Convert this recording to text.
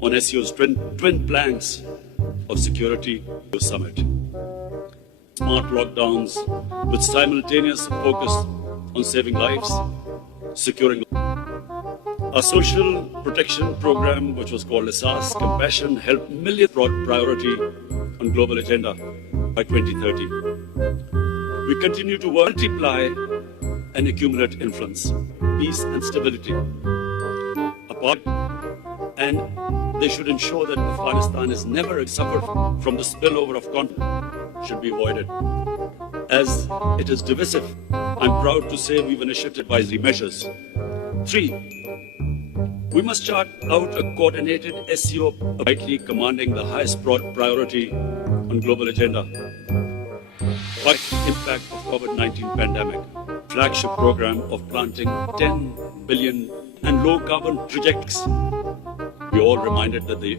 on SCO's twin planks of security summit. Smart lockdowns with simultaneous focus on saving lives, securing a social protection program which was called SAS Compassion helped millions priority on global agenda by 2030. We continue to multiply and accumulate influence, peace and stability. And they should ensure that Afghanistan is never suffered from the spillover of conflict should be avoided. As it is divisive, I'm proud to say we've initiated advisory measures. 3. We must chart out a coordinated SCO rightly commanding the highest priority on global agenda. Fight the impact of COVID-19 pandemic. Flagship program of planting 10 billion and low carbon trajectories. We all reminded that the